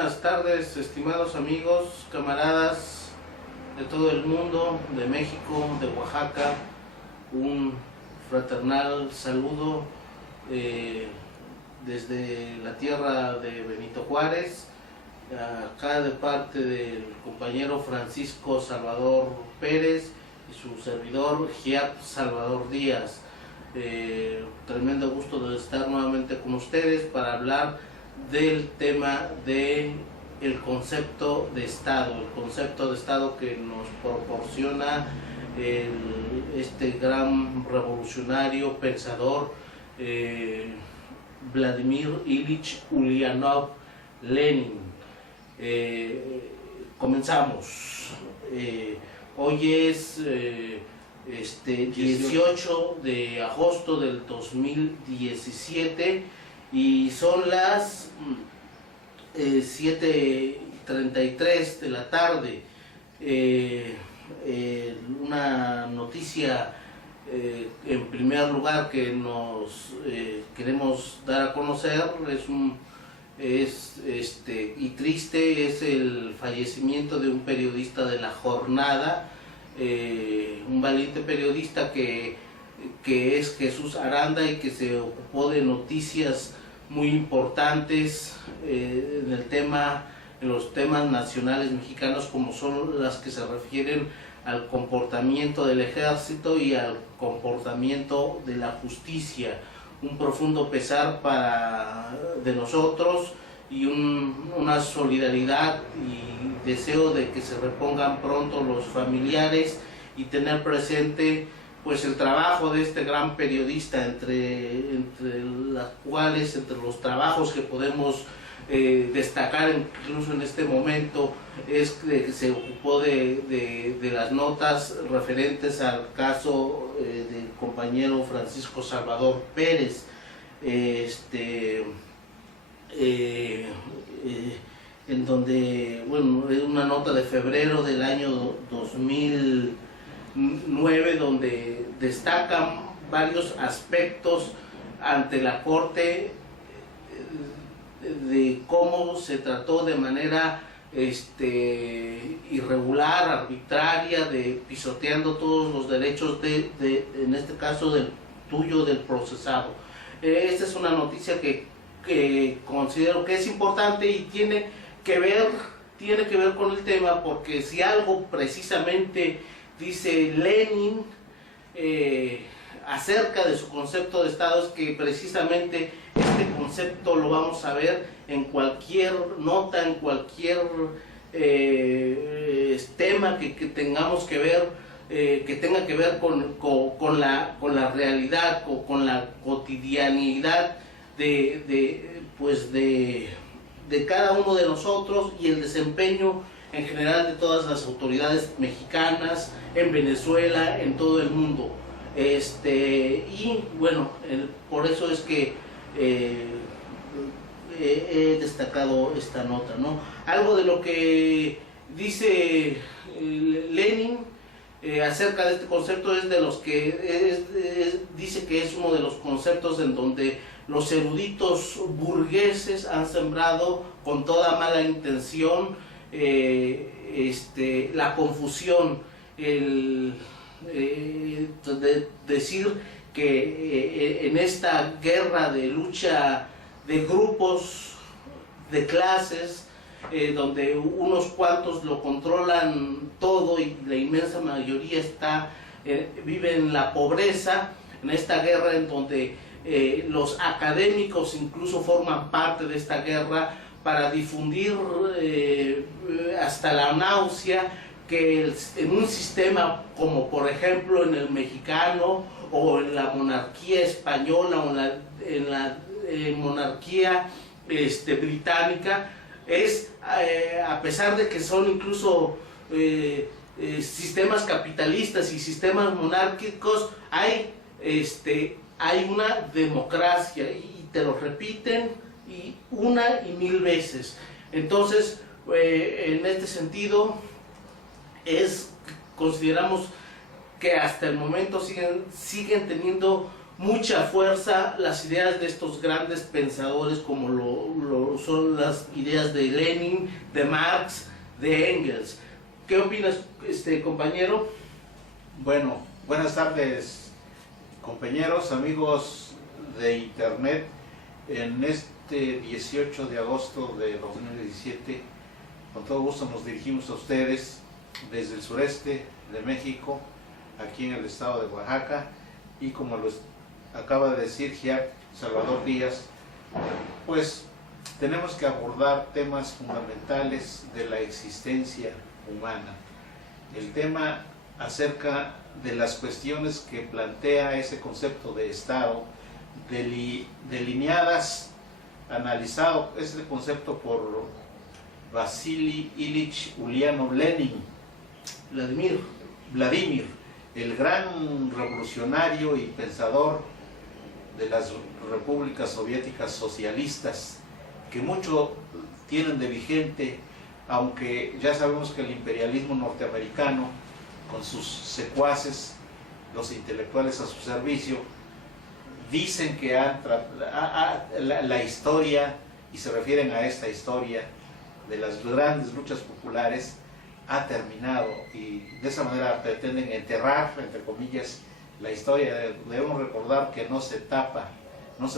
buenas tardes, estimados amigos, camaradas de todo el mundo, de México, de Oaxaca. Un fraternal saludo desde la tierra de Benito Juárez, acá de parte del compañero Francisco Salvador Pérez y su servidor Giap Salvador Díaz. Tremendo gusto de estar nuevamente con ustedes para hablar del tema de el concepto de Estado que nos proporciona este gran revolucionario pensador Vladimir Ilich Ulyanov Lenin. Comenzamos. Hoy es 18 de agosto del 2017 y son las 7:33 de la tarde. Una noticia en primer lugar que nos queremos dar a conocer y triste, es el fallecimiento de un periodista de La Jornada, un valiente periodista que es Jesús Aranda, y que se ocupó de noticias muy importantes en los temas nacionales mexicanos, como son las que se refieren al comportamiento del ejército y al comportamiento de la justicia. Un profundo pesar de nosotros y una solidaridad y deseo de que se repongan pronto los familiares, y tener presente pues el trabajo de este gran periodista, entre los trabajos que podemos destacar incluso en este momento, es que se ocupó de las notas referentes al caso del compañero Francisco Salvador Pérez, en donde, es una nota de febrero del año 2009, donde destacan varios aspectos ante la Corte de cómo se trató de manera irregular, arbitraria, pisoteando todos los derechos en este caso del procesado. Esta es una noticia que considero que es importante y tiene que ver con el tema, porque si algo precisamente dice Lenin acerca de su concepto de Estado, es que precisamente este concepto lo vamos a ver en cualquier nota, en cualquier tema que tengamos que ver, que tenga que ver con la realidad, con la cotidianidad de cada uno de nosotros, y el desempeño en general de todas las autoridades mexicanas, en Venezuela, en todo el mundo. Por eso es que he destacado esta nota, ¿no? Algo de lo que dice Lenin acerca de este concepto es de los que dice que es uno de los conceptos en donde los eruditos burgueses han sembrado con toda mala intención la confusión, de decir que en esta guerra de lucha de grupos, de clases, donde unos cuantos lo controlan todo y la inmensa mayoría vive en la pobreza, en esta guerra en donde los académicos incluso forman parte de esta guerra para difundir hasta la náusea que en un sistema como por ejemplo en el mexicano, o en la monarquía española, o en la monarquía británica, a pesar de que son incluso sistemas capitalistas y sistemas monárquicos, hay una democracia, y te lo repiten una y mil veces. Entonces, en este sentido, consideramos que hasta el momento siguen teniendo mucha fuerza las ideas de estos grandes pensadores como lo son las ideas de Lenin, de Marx, de Engels. ¿Qué opinas, compañero? Bueno, buenas tardes, compañeros, amigos de internet. En este 18 de agosto de 2017, con todo gusto nos dirigimos a ustedes desde el sureste de México, aquí en el estado de Oaxaca, y como lo acaba de decir Salvador Díaz, pues tenemos que abordar temas fundamentales de la existencia humana. El tema acerca de las cuestiones que plantea ese concepto de Estado, delineadas, analizado ese concepto por Vasily Ilich Ulyanov Lenin, Vladimir, el gran revolucionario y pensador de las repúblicas soviéticas socialistas, que mucho tienen de vigente, aunque ya sabemos que el imperialismo norteamericano, con sus secuaces, los intelectuales a su servicio, dicen que la historia, y se refieren a esta historia de las grandes luchas populares, ha terminado, y de esa manera pretenden enterrar, entre comillas, la historia. Debemos recordar que no se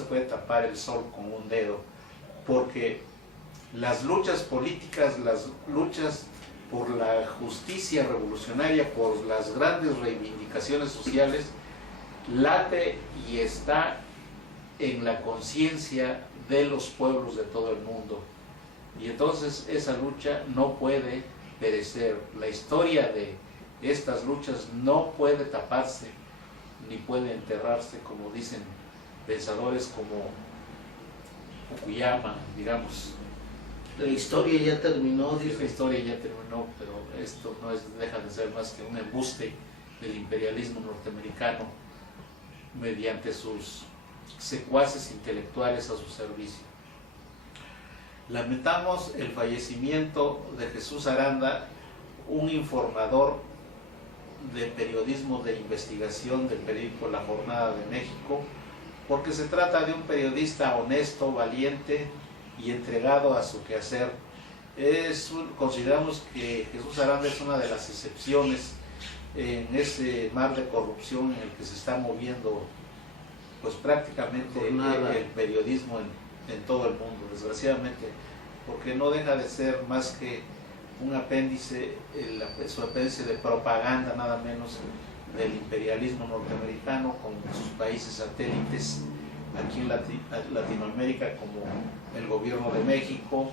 puede tapar el sol con un dedo, porque las luchas políticas, las luchas por la justicia revolucionaria, por las grandes reivindicaciones sociales, late y está en la conciencia de los pueblos de todo el mundo. Y entonces esa lucha no puede perecer. La historia de estas luchas no puede taparse ni puede enterrarse, como dicen pensadores como Fukuyama, digamos. La historia ya terminó, dice. La historia ya terminó, pero esto no deja de ser más que un embuste del imperialismo norteamericano mediante sus secuaces intelectuales a su servicio. Lamentamos el fallecimiento de Jesús Aranda, un informador de periodismo de investigación del periódico La Jornada de México, porque se trata de un periodista honesto, valiente y entregado a su quehacer. Consideramos que Jesús Aranda es una de las excepciones en ese mar de corrupción en el que se está moviendo pues prácticamente el periodismo en todo el mundo, desgraciadamente, porque no deja de ser más que un apéndice, su apéndice de propaganda nada menos del imperialismo norteamericano con sus países satélites aquí en Latinoamérica, como el gobierno de México,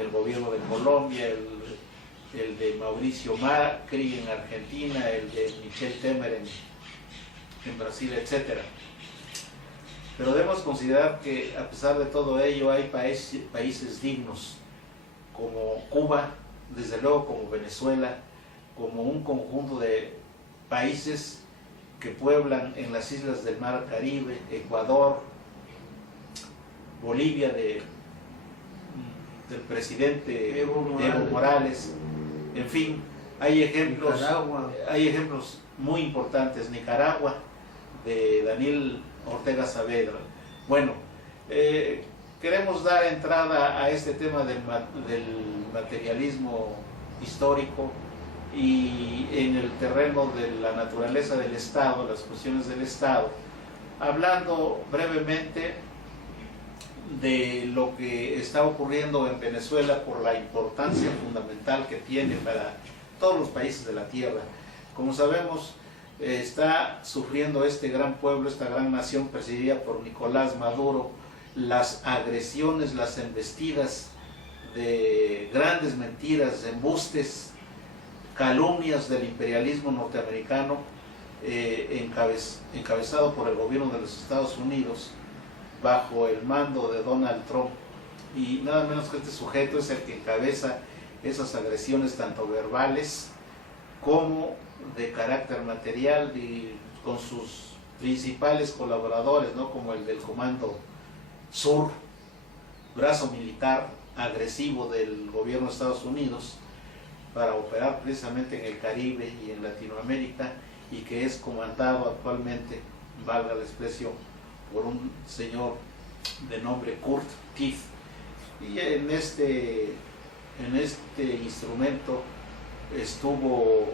el gobierno de Colombia, el de Mauricio Macri en Argentina, el de Michel Temer en Brasil, etc. Pero debemos considerar que a pesar de todo ello hay países dignos como Cuba, desde luego como Venezuela, como un conjunto de países que pueblan en las islas del Mar Caribe, Ecuador, Bolivia del presidente Evo Morales, en fin, hay ejemplos muy importantes. Nicaragua, de Daniel Ortega Saavedra. Bueno, queremos dar entrada a este tema del materialismo histórico y en el terreno de la naturaleza del Estado, las cuestiones del Estado, hablando brevemente de lo que está ocurriendo en Venezuela por la importancia fundamental que tiene para todos los países de la Tierra. Como sabemos, está sufriendo este gran pueblo, esta gran nación presidida por Nicolás Maduro, las agresiones, las embestidas de grandes mentiras, embustes, calumnias del imperialismo norteamericano, encabezado por el gobierno de los Estados Unidos bajo el mando de Donald Trump, y nada menos que este sujeto es el que encabeza esas agresiones tanto verbales como de carácter material, y con sus principales colaboradores, ¿no?, como el del Comando Sur, brazo militar agresivo del gobierno de Estados Unidos para operar precisamente en el Caribe y en Latinoamérica, y que es comandado actualmente valga la expresión, por un señor de nombre Kurt Tief. Y en este instrumento estuvo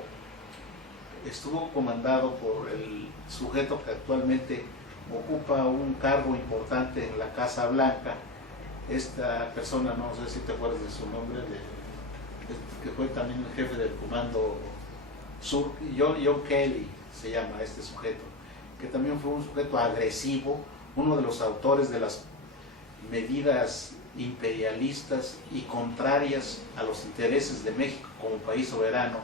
comandado por el sujeto que actualmente ocupa un cargo importante en la Casa Blanca. Esta persona, no sé si te acuerdas de su nombre, que fue también el jefe del Comando Sur, John Kelly se llama este sujeto, que también fue un sujeto agresivo, uno de los autores de las medidas imperialistas y contrarias a los intereses de México como país soberano,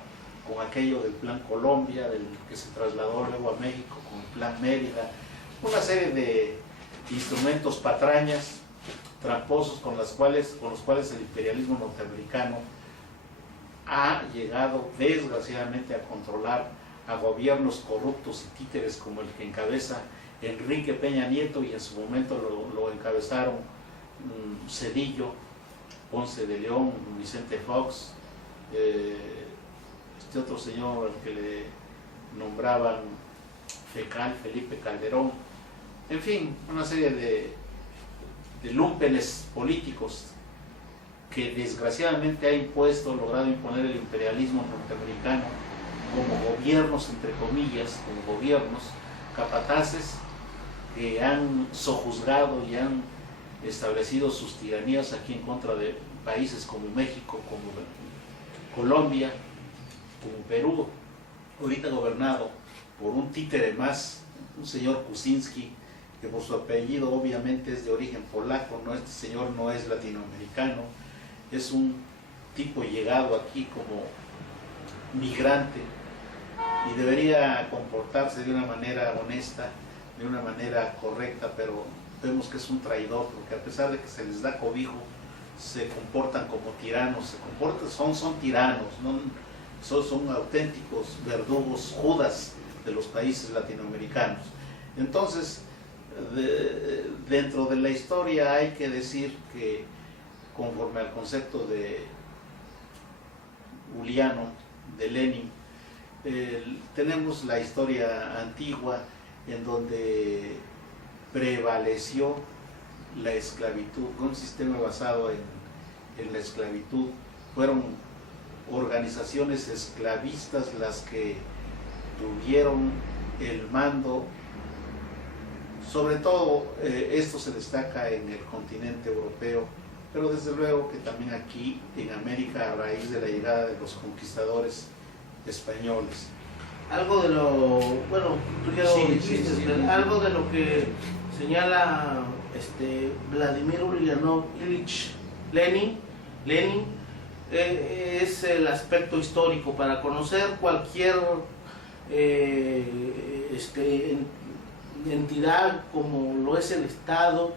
con aquello del Plan Colombia, del que se trasladó luego a México, con el Plan Mérida, una serie de instrumentos patrañas, tramposos, con los cuales el imperialismo norteamericano ha llegado desgraciadamente a controlar a gobiernos corruptos y títeres como el que encabeza Enrique Peña Nieto, y en su momento lo encabezaron Zedillo, Ponce de León, Vicente Fox, este otro señor al que le nombraban Fecal, Felipe Calderón, en fin, una serie de lúmpenes políticos que desgraciadamente ha logrado imponer el imperialismo norteamericano como gobiernos, entre comillas, como gobiernos capataces que han sojuzgado y han establecido sus tiranías aquí en contra de países como México, como Colombia, como Perú, ahorita gobernado por un títere más, un señor Kuczynski, que por su apellido obviamente es de origen polaco, ¿no? Este señor no es latinoamericano, es un tipo llegado aquí como migrante y debería comportarse de una manera honesta, de una manera correcta, pero vemos que es un traidor, porque a pesar de que se les da cobijo, se comportan como tiranos, son tiranos, ¿no? Son auténticos verdugos, judas de los países latinoamericanos. Entonces, dentro de la historia hay que decir que, conforme al concepto de Juliano, de Lenin, tenemos la historia antigua en donde prevaleció la esclavitud, un sistema basado en la esclavitud. Fueron organizaciones esclavistas las que tuvieron el mando. Sobre todo esto se destaca en el continente europeo, pero desde luego que también aquí en América, a raíz de la llegada de los conquistadores españoles. Algo de lo, bueno, tú ya lo dijiste, sí. Algo de lo que señala Vladimir Ulyanov Ilich Lenin es el aspecto histórico. Para conocer cualquier entidad como lo es el Estado,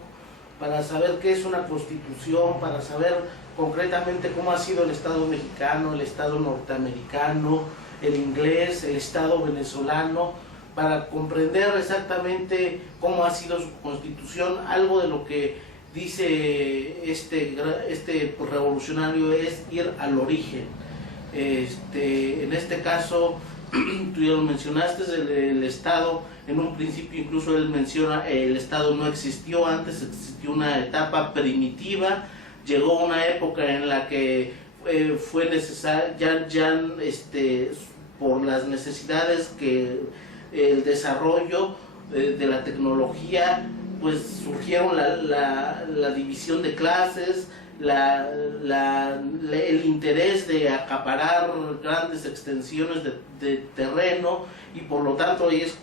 para saber qué es una constitución, para saber concretamente cómo ha sido el Estado mexicano, el Estado norteamericano, el inglés, el Estado venezolano, para comprender exactamente cómo ha sido su constitución. Algo de lo que dice este revolucionario es ir al origen. En este caso, tú ya lo mencionaste, el Estado, en un principio incluso él menciona, el Estado no existió antes, existió una etapa primitiva, llegó una época en la que fue necesario, por las necesidades que el desarrollo de la tecnología, pues surgieron la división de clases, el interés de acaparar grandes extensiones de terreno, y por lo tanto ahí es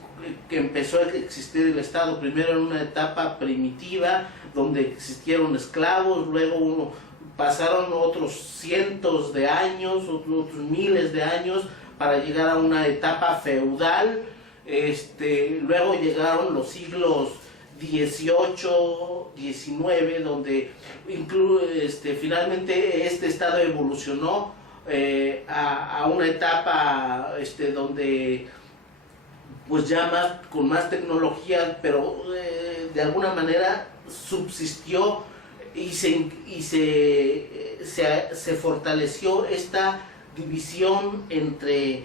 que empezó a existir el Estado, primero en una etapa primitiva donde existieron esclavos, luego pasaron otros cientos de años, otros miles de años para llegar a una etapa feudal. Luego llegaron los siglos XVIII, XIX, donde finalmente este Estado evolucionó a una etapa donde pues ya con más tecnología, pero de alguna manera subsistió y se fortaleció esta división entre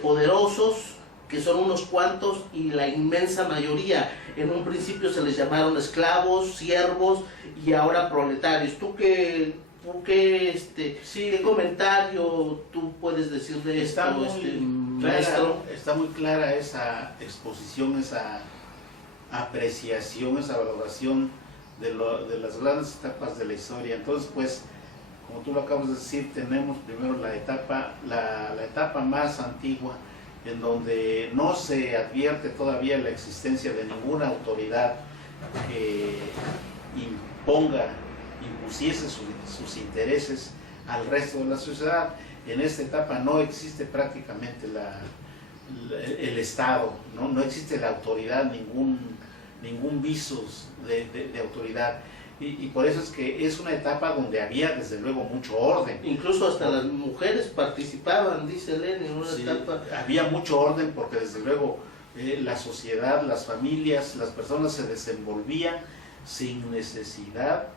poderosos que son unos cuantos y la inmensa mayoría. En un principio se les llamaron esclavos, siervos y ahora proletarios. ¿Qué comentario tú puedes decir de esto, maestro? Está muy clara esa exposición, esa apreciación, esa valoración de las grandes etapas de la historia. Entonces, pues, como tú lo acabas de decir, tenemos primero la etapa más antigua, en donde no se advierte todavía la existencia de ninguna autoridad que impusiese sus intereses al resto de la sociedad. En esta etapa no existe prácticamente el Estado, no existe la autoridad, ningún viso de autoridad. Y por eso es que es una etapa donde había desde luego mucho orden. Incluso hasta las mujeres participaban, dice Lenin, en una etapa. Había mucho orden porque desde luego la sociedad, las familias, las personas se desenvolvían sin necesidad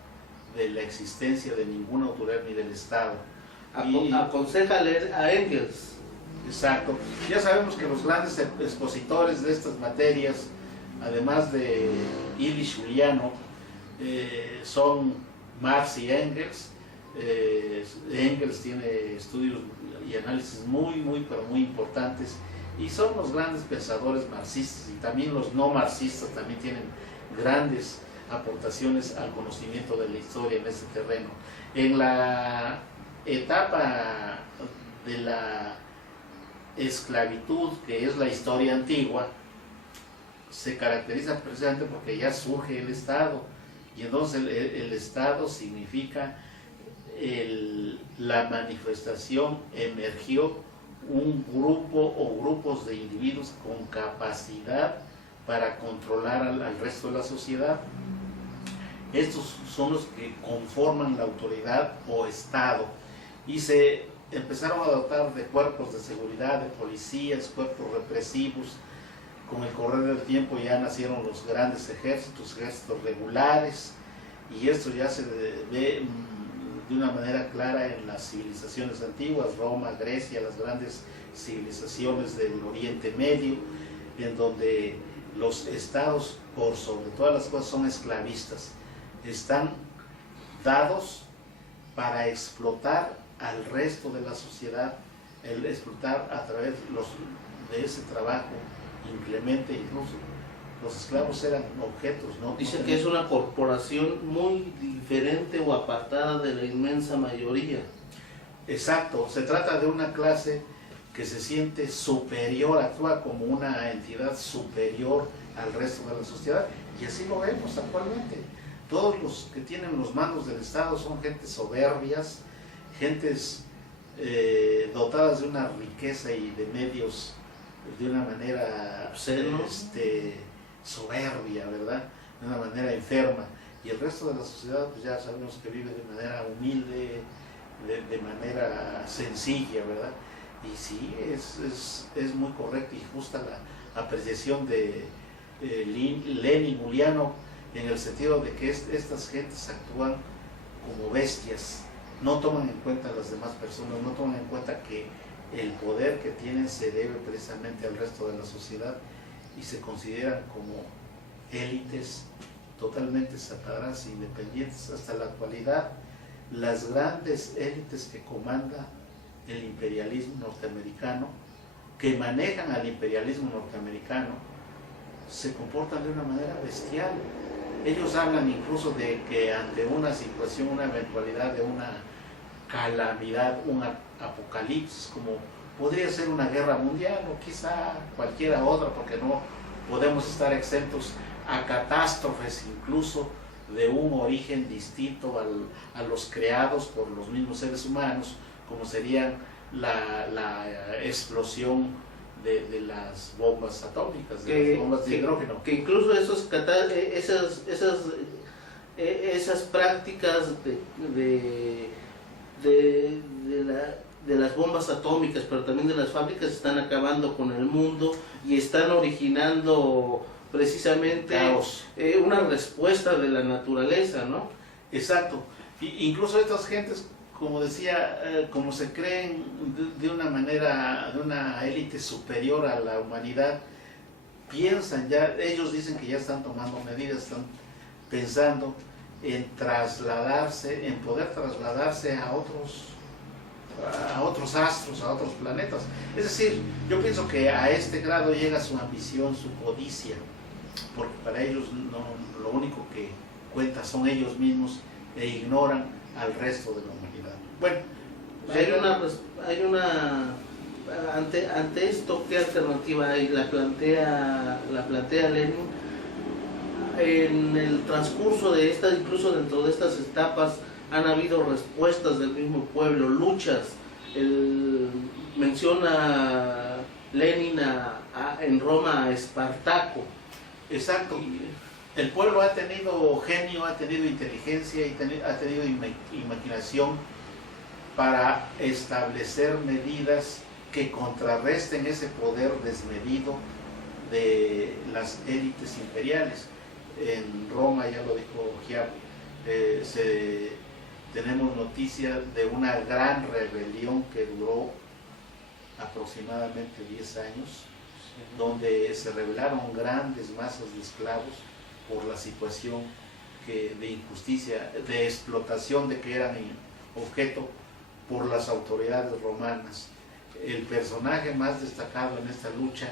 de la existencia de ninguna autoridad ni del Estado. Aconseja leer a Engels. Exacto. Ya sabemos que los grandes expositores de estas materias, además de Illich Uliano, son Marx y Engels. Engels tiene estudios y análisis muy importantes, y son los grandes pensadores marxistas, y también los no marxistas también tienen grandes aportaciones al conocimiento de la historia en este terreno. En la etapa de la esclavitud, que es la historia antigua, se caracteriza precisamente porque ya surge el Estado. Y entonces el Estado significa la manifestación, emergió un grupo o grupos de individuos con capacidad para controlar al resto de la sociedad. Estos son los que conforman la autoridad o Estado, y se empezaron a dotar de cuerpos de seguridad, de policías, cuerpos represivos. Con el correr del tiempo ya nacieron los grandes ejércitos regulares, y esto ya se ve de una manera clara en las civilizaciones antiguas, Roma, Grecia, las grandes civilizaciones del Oriente Medio, en donde los estados, por sobre todas las cosas, son esclavistas. Están dados para explotar al resto de la sociedad, explotar a través de ese trabajo inclemente. Incluso los esclavos eran objetos, ¿no? Dice que es una corporación muy diferente o apartada de la inmensa mayoría. Exacto, se trata de una clase que se siente superior, actúa como una entidad superior al resto de la sociedad, y así lo vemos actualmente. Todos los que tienen los mandos del Estado son gentes soberbias, gentes dotadas de una riqueza y de medios de una manera soberbia, ¿verdad? De una manera enferma. Y el resto de la sociedad, pues ya sabemos que vive de manera humilde, de manera sencilla, ¿verdad? Y sí, es muy correcta y justa la apreciación de Lenin Uliano, en el sentido de que estas gentes actúan como bestias, no toman en cuenta a las demás personas, no toman en cuenta que el poder que tienen se debe precisamente al resto de la sociedad, y se consideran como élites totalmente separadas e independientes. Hasta la actualidad, las grandes élites que comanda el imperialismo norteamericano, que manejan al imperialismo norteamericano, se comportan de una manera bestial. Ellos hablan incluso de que ante una situación, una eventualidad de una calamidad, un apocalipsis, como podría ser una guerra mundial o quizá cualquiera otra, porque no podemos estar exentos a catástrofes incluso de un origen distinto a los creados por los mismos seres humanos, como serían la explosión de las bombas atómicas, de las bombas de hidrógeno. Que incluso esas prácticas de las bombas atómicas, pero también de las fábricas, están acabando con el mundo y están originando precisamente una respuesta de la naturaleza, ¿no? Exacto. Incluso estas gentes como decía, como se creen de una manera, de una élite superior a la humanidad, piensan ya, ellos dicen que ya están tomando medidas, están pensando en trasladarse, en poder trasladarse a otros astros, a otros planetas. Es decir, yo pienso que a este grado llega su ambición, su codicia, porque para ellos lo único que cuenta son ellos mismos e ignoran al resto de la humanidad. Bueno, ante esto, ¿qué alternativa hay? La plantea Lenin. En el transcurso de incluso dentro de estas etapas, han habido respuestas del mismo pueblo, luchas. Menciona Lenin en Roma a Espartaco. Exacto. El pueblo ha tenido genio, ha tenido inteligencia y ha tenido imaginación para establecer medidas que contrarresten ese poder desmedido de las élites imperiales. En Roma, ya lo dijo Giap, tenemos noticia de una gran rebelión que duró aproximadamente 10 años, donde se rebelaron grandes masas de esclavos por la situación de injusticia, de explotación de que eran objeto por las autoridades romanas. El personaje más destacado en esta lucha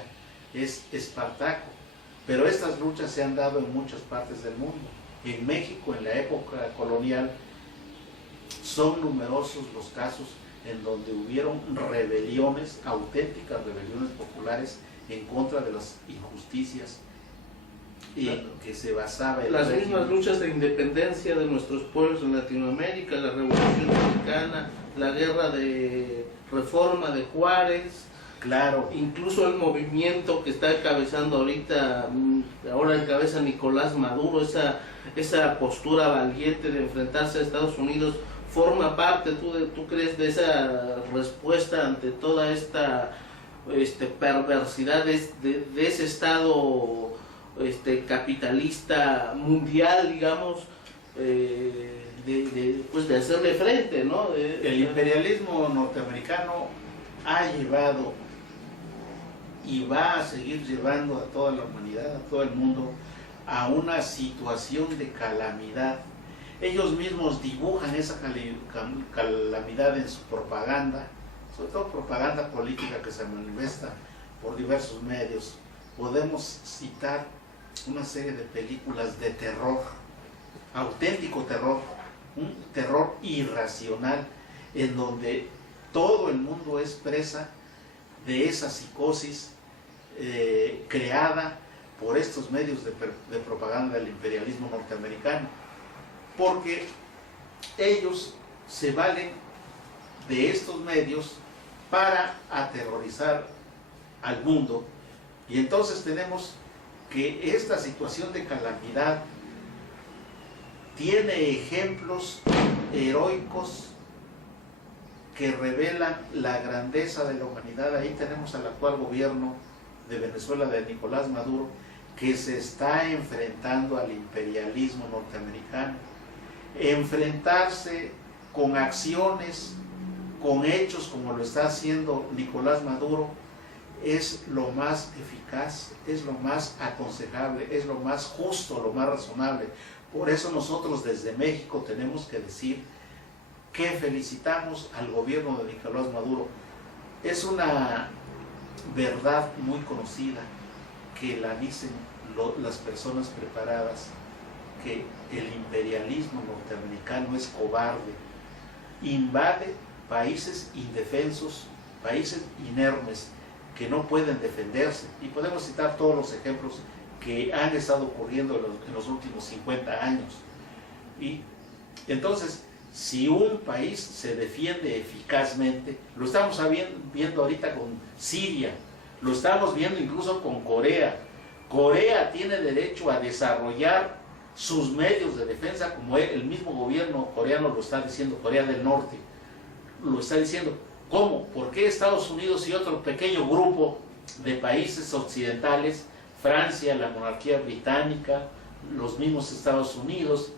es Espartaco, pero estas luchas se han dado en muchas partes del mundo. En México, en la época colonial, son numerosos los casos en donde hubieron rebeliones, auténticas rebeliones populares en contra de las injusticias y que se basaba en las mismas luchas de independencia de nuestros pueblos en Latinoamérica, la Revolución Mexicana, la guerra de reforma de Juárez, claro, incluso el movimiento que está encabezando ahora encabeza Nicolás Maduro, esa postura valiente de enfrentarse a Estados Unidos, forma parte, ¿tú crees, de esa respuesta ante toda esta perversidad de ese Estado capitalista mundial, digamos, de hacerle frente, ¿no? El imperialismo norteamericano ha llevado y va a seguir llevando a toda la humanidad, a todo el mundo, a una situación de calamidad. Ellos mismos dibujan esa calamidad en su propaganda, sobre todo propaganda política que se manifiesta por diversos medios. Podemos citar una serie de películas de terror, auténtico terror, un terror irracional, en donde todo el mundo es presa de esa psicosis creada por estos medios de propaganda del imperialismo norteamericano, porque ellos se valen de estos medios para aterrorizar al mundo. Y entonces tenemos que esta situación de calamidad tiene ejemplos heroicos que revelan la grandeza de la humanidad. Ahí tenemos al actual gobierno de Venezuela, de Nicolás Maduro, que se está enfrentando al imperialismo norteamericano. Enfrentarse con acciones, con hechos, como lo está haciendo Nicolás Maduro, es lo más eficaz, es lo más aconsejable, es lo más justo, lo más razonable. Por eso nosotros desde México tenemos que decir que felicitamos al gobierno de Nicolás Maduro. Es una verdad muy conocida que la dicen las personas preparadas, que el imperialismo norteamericano es cobarde, invade países indefensos, países inermes que no pueden defenderse, y podemos citar todos los ejemplos que han estado ocurriendo en los últimos 50 años. Y entonces, si un país se defiende eficazmente, lo estamos viendo ahorita con Siria, lo estamos viendo incluso con Corea. Corea tiene derecho a desarrollar sus medios de defensa, como el mismo gobierno coreano lo está diciendo, Corea del Norte lo está diciendo. ¿Cómo? ¿Por qué Estados Unidos y otro pequeño grupo de países occidentales, Francia, la monarquía británica, los mismos Estados Unidos,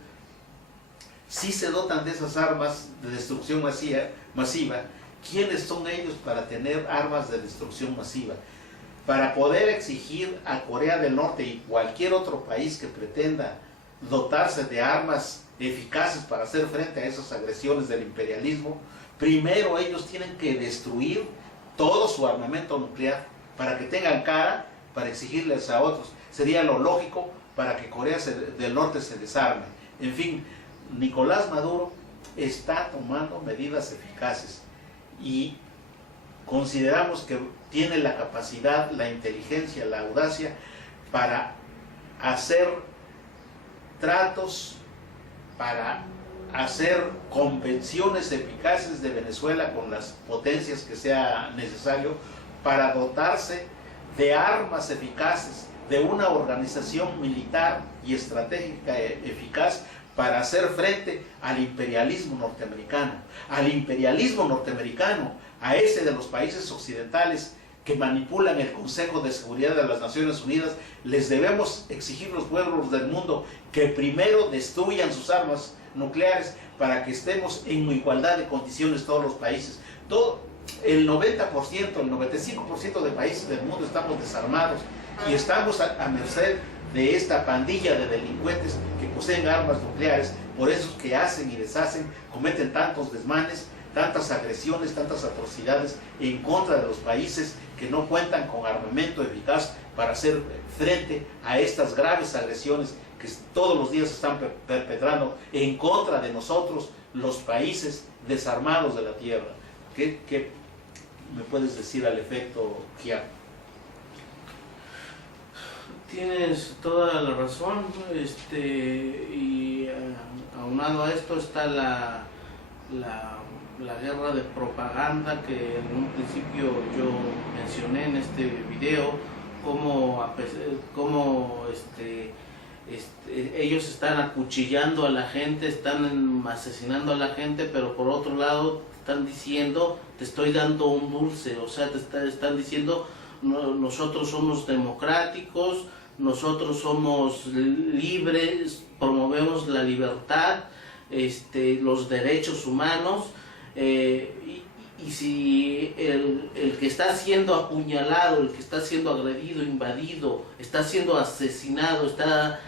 si se dotan de esas armas de destrucción masiva, ¿quiénes son ellos para tener armas de destrucción masiva? Para poder exigir a Corea del Norte y cualquier otro país que pretenda dotarse de armas eficaces para hacer frente a esas agresiones del imperialismo, primero ellos tienen que destruir todo su armamento nuclear para que tengan cara para exigirles a otros. Sería lo lógico para que Corea del Norte se desarme. En fin, Nicolás Maduro está tomando medidas eficaces y consideramos que tiene la capacidad, la inteligencia, la audacia para hacer tratos, para hacer convenciones eficaces de Venezuela con las potencias que sea necesario, para dotarse de armas eficaces, de una organización militar y estratégica eficaz para hacer frente al imperialismo norteamericano, a ese de los países occidentales que manipulan el Consejo de Seguridad de las Naciones Unidas. Les debemos exigir los pueblos del mundo que primero destruyan sus armas nucleares para que estemos en igualdad de condiciones todos los países. El 90%, el 95% de países del mundo estamos desarmados y estamos a merced de esta pandilla de delincuentes que poseen armas nucleares. Por eso es que hacen y deshacen, cometen tantos desmanes, tantas agresiones, tantas atrocidades en contra de los países que no cuentan con armamento eficaz para hacer frente a estas graves agresiones que todos los días se están perpetrando en contra de nosotros, los países desarmados de la tierra. ¿Qué me puedes decir al efecto, Gia? Tienes toda la razón, y aunado a esto está la guerra de propaganda que en un principio yo mencioné en este video, cómo ellos están acuchillando a la gente, están asesinando a la gente, pero por otro lado están diciendo, te estoy dando un dulce, o sea, están diciendo, nosotros somos democráticos, nosotros somos libres, promovemos la libertad, los derechos humanos, y si el que está siendo apuñalado, el que está siendo agredido, invadido, está siendo asesinado, está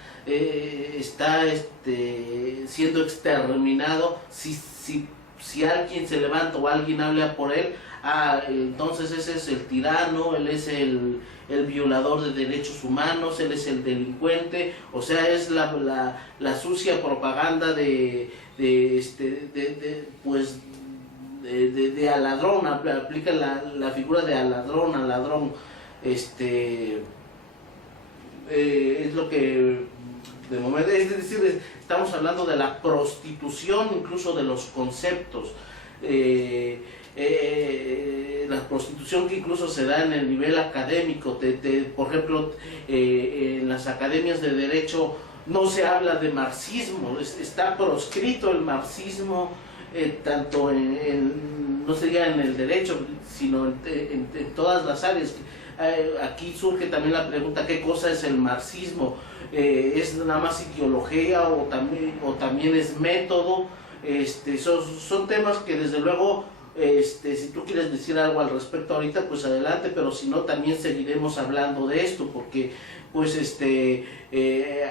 siendo exterminado, si alguien se levanta o alguien habla por él, entonces ese es el tirano, él es el violador de derechos humanos, él es el delincuente. O sea, es la sucia propaganda de al ladrón, aplica la figura de al ladrón, es lo que de momento, es decir, estamos hablando de la prostitución incluso de los conceptos, la prostitución que incluso se da en el nivel académico. Por ejemplo, en las academias de derecho no se habla de marxismo, está proscrito el marxismo, tanto no sería en el derecho, sino en todas las áreas. Aquí surge también la pregunta, ¿qué cosa es el marxismo? ¿Es nada más ideología o también es método? Son temas que desde luego, si tú quieres decir algo al respecto ahorita, pues adelante, pero si no, también seguiremos hablando de esto, porque pues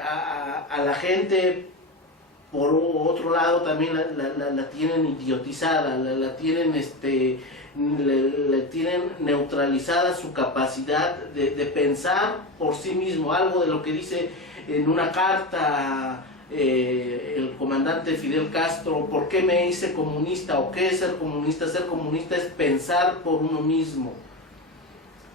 a la gente, por otro lado, también la tienen idiotizada, la tienen le tienen neutralizada su capacidad de pensar por sí mismo. Algo de lo que dice en una carta el comandante Fidel Castro: ¿por qué me hice comunista? ¿O qué es ser comunista? Ser comunista es pensar por uno mismo.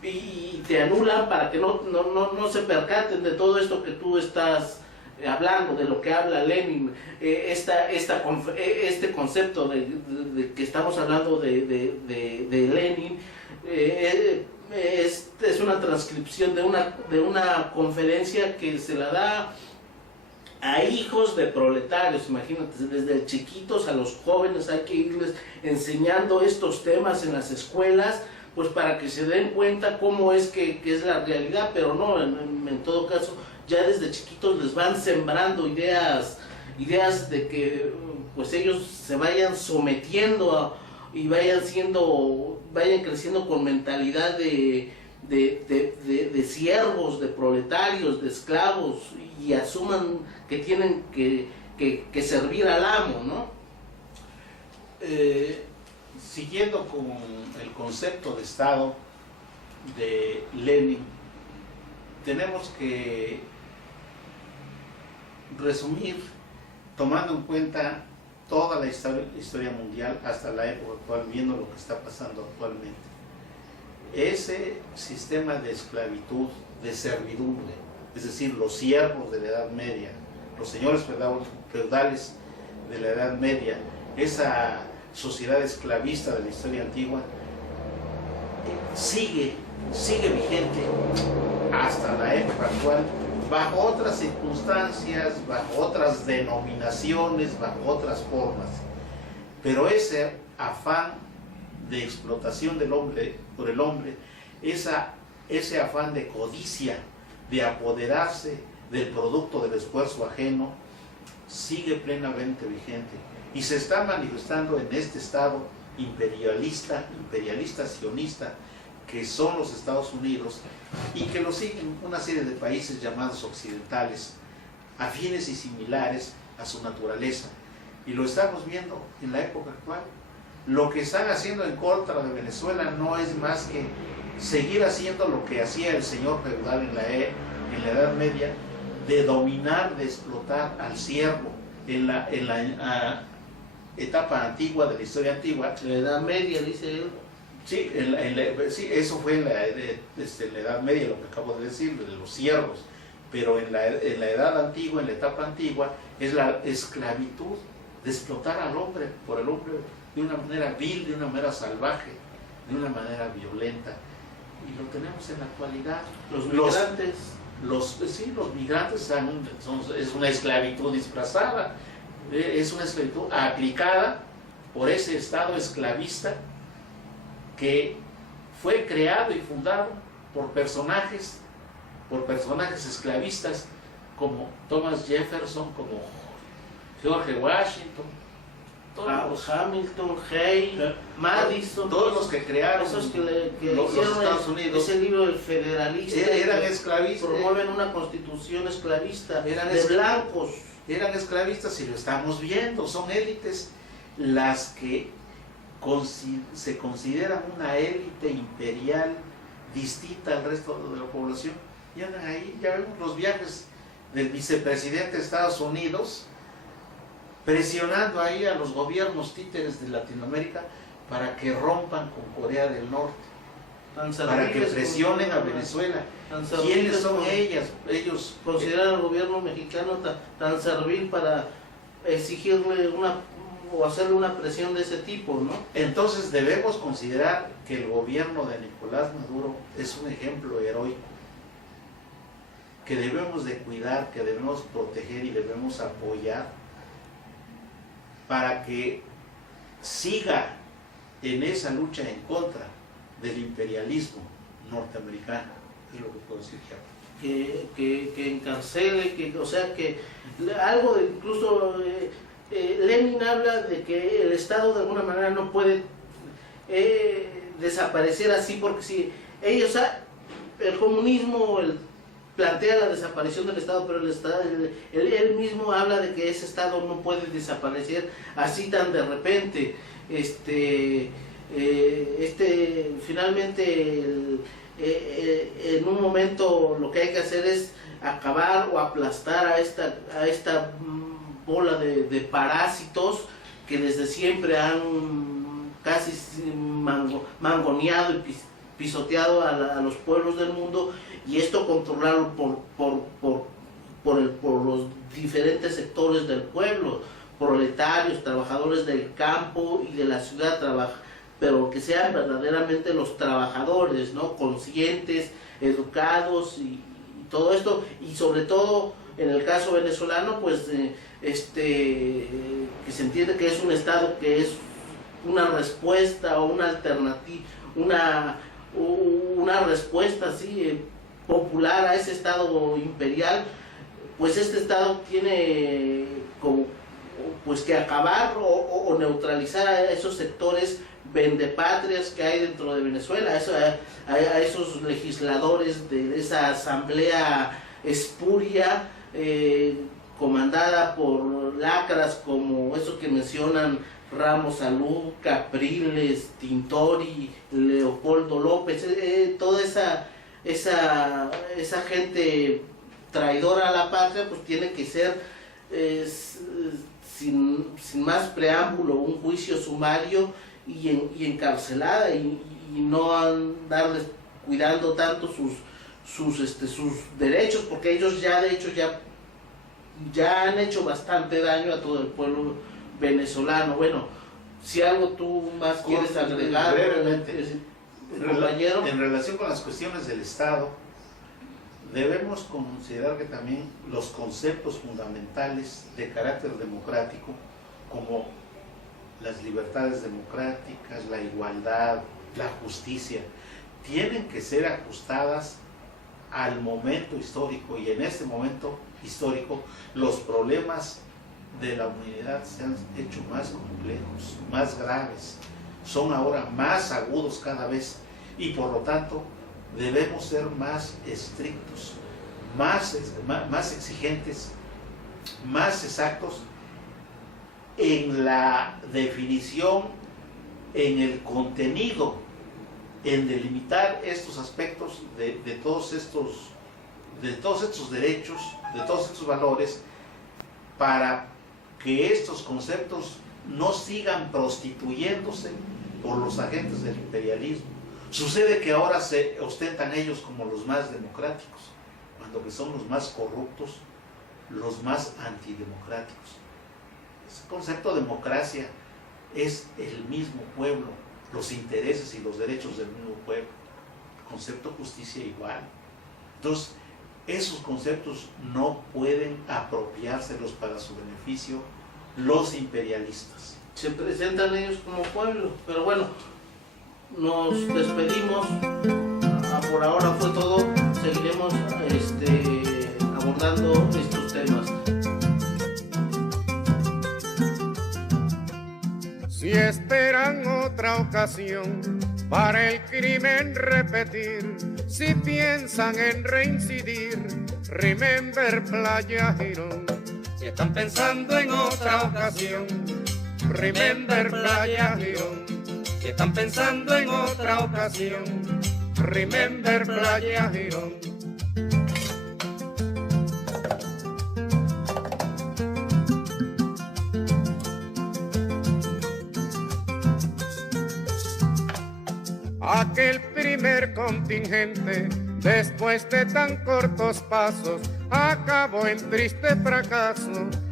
Y te anulan para que no se percaten de todo esto que tú estás hablando, de lo que habla Lenin. Este concepto de que estamos hablando de Lenin es una transcripción de una conferencia que se la da a hijos de proletarios. Imagínate, desde chiquitos a los jóvenes hay que irles enseñando estos temas en las escuelas, pues para que se den cuenta cómo es que es la realidad. Pero no, en todo caso, ya desde chiquitos les van sembrando ideas ideas de que pues ellos se vayan sometiendo y vayan creciendo con mentalidad de siervos, de proletarios, de esclavos, y asuman que tienen que servir al amo, ¿no? Siguiendo con el concepto de Estado de Lenin, tenemos que resumir tomando en cuenta toda la historia mundial hasta la época actual, viendo lo que está pasando actualmente. Ese sistema de esclavitud, de servidumbre, es decir, los siervos de la Edad Media, los señores feudales de la Edad Media, esa sociedad esclavista de la historia antigua, sigue vigente hasta la época actual, bajo otras circunstancias, bajo otras denominaciones, bajo otras formas. Pero ese afán de explotación del hombre por el hombre, ese afán de codicia, de apoderarse del producto del esfuerzo ajeno, sigue plenamente vigente y se está manifestando en este Estado imperialista sionista, que son los Estados Unidos, y que lo siguen una serie de países llamados occidentales, afines y similares a su naturaleza. Y lo estamos viendo en la época actual. Lo que están haciendo en contra de Venezuela no es más que seguir haciendo lo que hacía el señor feudal en la Edad Media, de dominar, de explotar al siervo en la etapa antigua de la historia antigua. La Edad Media, dice él. Sí, sí, eso fue en la Edad Media, lo que acabo de decir, de los siervos. Pero en la Edad Antigua, en la etapa antigua, es la esclavitud de explotar al hombre, por el hombre, de una manera vil, de una manera salvaje, de una manera violenta. Y lo tenemos en la actualidad. Los migrantes. Los migrantes es una esclavitud disfrazada, es una esclavitud aplicada por ese Estado esclavista que fue creado y fundado por personajes esclavistas como Thomas Jefferson, como George Washington, Hamilton, Hay, Madison, todos los que crearon esos que los hicieron Estados Unidos. Ese libro del Federalista, eran esclavistas, promueven una constitución esclavista, eran de blancos. Eran esclavistas y lo estamos viendo, son élites las que se consideran una élite imperial distinta al resto de la población. Y andan ahí, ya vemos los viajes del vicepresidente de Estados Unidos presionando ahí a los gobiernos títeres de Latinoamérica para que rompan con Corea del Norte, para que presionen a Venezuela. ¿Quiénes son ellos? Consideran al gobierno mexicano tan servil para exigirle o hacerle una presión de ese tipo, ¿no? Entonces debemos considerar que el gobierno de Nicolás Maduro es un ejemplo heroico, que debemos de cuidar, que debemos proteger y debemos apoyar para que siga en esa lucha en contra del imperialismo norteamericano. Es lo que puedo decir ya. Que encarcele, que algo de incluso Lenin habla de que el Estado de alguna manera no puede desaparecer así, porque si ellos, el comunismo plantea la desaparición del Estado, pero él mismo habla de que ese Estado no puede desaparecer así tan de repente. Finalmente en un momento lo que hay que hacer es acabar o aplastar a esta bola de parásitos que desde siempre han casi mangoneado y pisoteado a los pueblos del mundo, y esto controlarlo por los diferentes sectores del pueblo, proletarios, trabajadores del campo y de la ciudad, pero que sean verdaderamente los trabajadores, ¿no? Conscientes, educados y todo esto, y sobre todo en el caso venezolano, pues que se entiende que es un Estado que es una respuesta o una alternativa, una respuesta así popular a ese Estado imperial. Pues este Estado tiene como pues que acabar o neutralizar a esos sectores vendepatrias que hay dentro de Venezuela, a esos legisladores de esa asamblea espuria, comandada por lacras como esos que mencionan Ramos Salú, Capriles, Tintori, Leopoldo López, toda esa gente traidora a la patria, pues tiene que ser sin más preámbulo un juicio sumario y encarcelada, y no andarles cuidando tanto sus derechos, porque ellos ya de hecho ya han hecho bastante daño a todo el pueblo venezolano. Bueno, si algo tú más quieres agregar brevemente, compañero. En relación con las cuestiones del Estado, debemos considerar que también los conceptos fundamentales de carácter democrático, como las libertades democráticas, la igualdad, la justicia, tienen que ser ajustadas al momento histórico, y en este momento histórico los problemas de la humanidad se han hecho más complejos, más graves, son ahora más agudos cada vez, y por lo tanto debemos ser más estrictos, más exigentes, más exactos en la definición, en el contenido, en delimitar estos aspectos de todos estos derechos, de todos estos valores, para que estos conceptos no sigan prostituyéndose por los agentes del imperialismo. Sucede que ahora se ostentan ellos como los más democráticos, cuando que son los más corruptos, los más antidemocráticos. Ese concepto de democracia es el mismo pueblo, los intereses y los derechos del mismo pueblo. El concepto de justicia igual. Entonces, esos conceptos no pueden apropiárselos para su beneficio los imperialistas. Se presentan ellos como pueblo, pero bueno, nos despedimos. Por ahora fue todo. Seguiremos abordando estos temas. Si esperan otra ocasión para el crimen repetir, si piensan en reincidir, remember Playa Girón. Si están pensando en otra ocasión, remember Playa Girón. Si están pensando en otra ocasión, remember Playa Girón. Aquel primer contingente, después de tan cortos pasos, acabó en triste fracaso,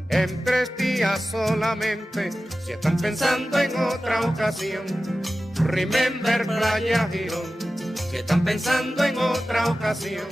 en 3 días solamente. Si están pensando en otra ocasión, remember Playa Girón. Si están pensando en otra ocasión,